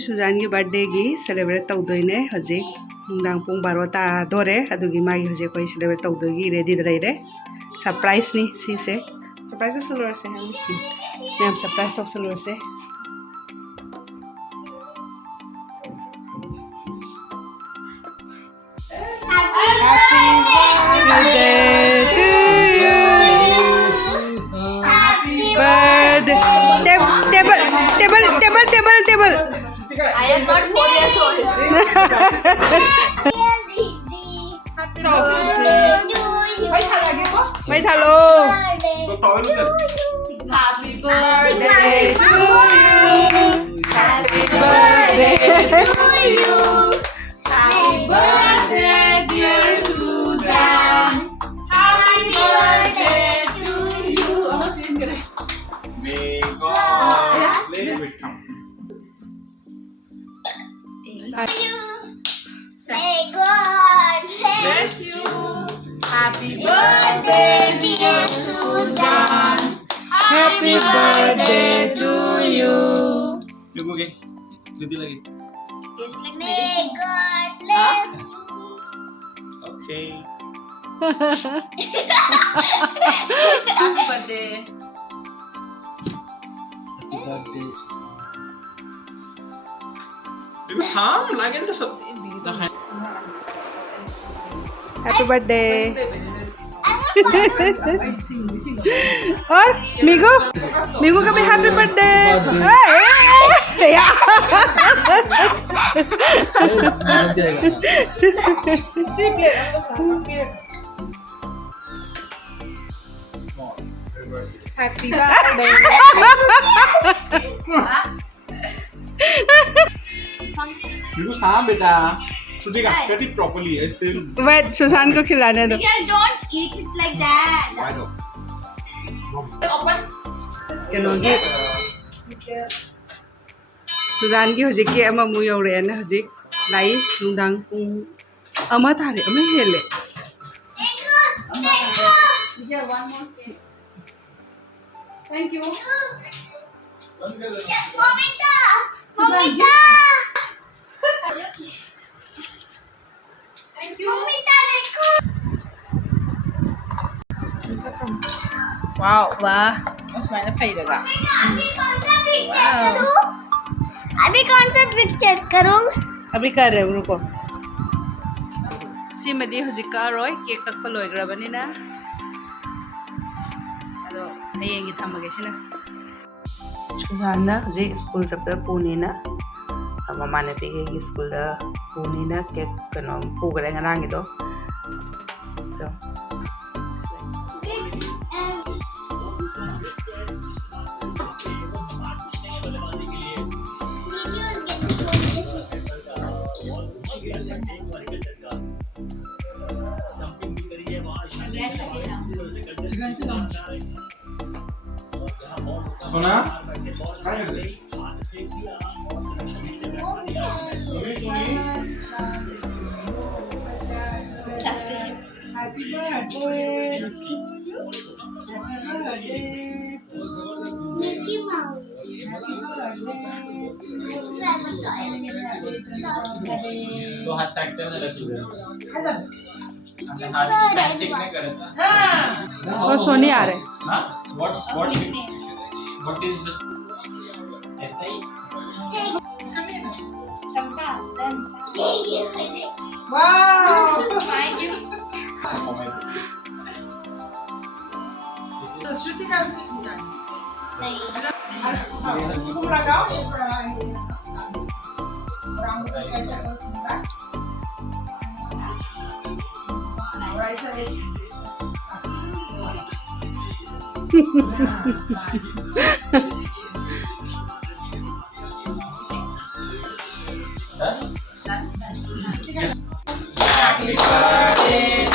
सुजान की बर्थडे की सेलिब्रेट तौदोइने हजिक नुंदांग पुंग 12 तादोरे अदुगी मागी हजिक कोई सेलिब्रेट तौदोगी रेडी दरेरे सरप्राइज नी सिसे सरप्राइज सलोरसे हम मैम सरप्राइज तो सलोरसे Happy birthday to you. Happy birthday. Table. I am not 4 years old. Mấy thằng luôn. Happy birthday to you. Happy birthday to you. Happy birthday, dear Susan. Happy birthday to you. May God let it come. May God bless you. Happy birthday, dear Susan. Happy birthday to you. Look okay. Didi lagi. May God bless you. Okay. Happy birthday. Because ham lagi itu सब. Happy birthday. और मीगू का भी happy birthday happy birthday Because ham beta. Sudhika, cut it properly. I still. Wait Sushant को खिलाने दो Dear, don't eat it like that. Why not? कनोगी Sujan की हजिक की अमा मु यौरेन हजिक लाई नुंदांग पुंग अमा थारे अमा हेले Here, one more cake. Thank you. Momita! Thank you. Momita, wow वाह उसमें ना फाइल लगा अभी कौन सा पिक्चर करूं? अभी कर रहे हैं रुको सिमदी हजिक का रोय केक तक पर लोय ग्रबनी ना अदो हयेंगी थमगे सिना सुजाना हजिक स्कूल चप्ता पुनी ना ममाने पिगे स्कूल दा पुनी ना केक कनो पुगरे ngrangi do तो Sona? Happy birthday Mickey Mouse. तो हाथ साइड से ना लसूण. Sir, हाथ चेक नहीं करत. और सोनी आ रहे हाँ? What is this? ऐसा ही. Wow Thank you. श्रुति का नहीं. तुम लगाओ Happy birthday